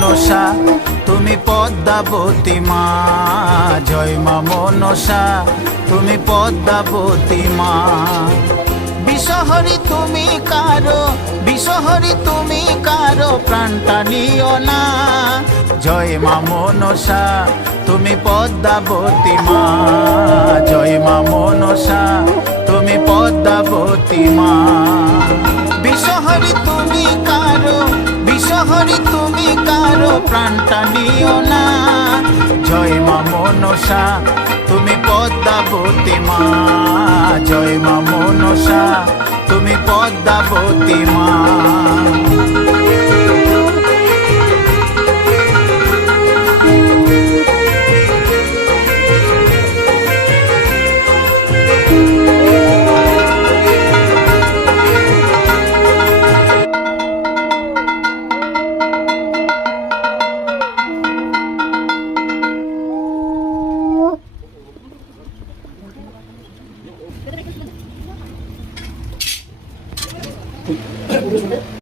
মনসা তুমি পদ্মাবতী মা, জয় মা মনসা তুমি পদ্মাবতী মা। বিষহরি তুমি কারো, বিষহরি তুমি কারো প্রাণটা নিও না, জয় মা মনসা তুমি পদ্মাবতী মা, জয় মা মনসা তুমি পদ্মাবতী মা। বিষহরি তুমি কারো, বিষহরি তুমি কারো প্রাণটা নিও না, জয় মা মনসা তুমি পদ্মাবতী মা, জয় মা মনসা তুমি পদ্মাবতী মা।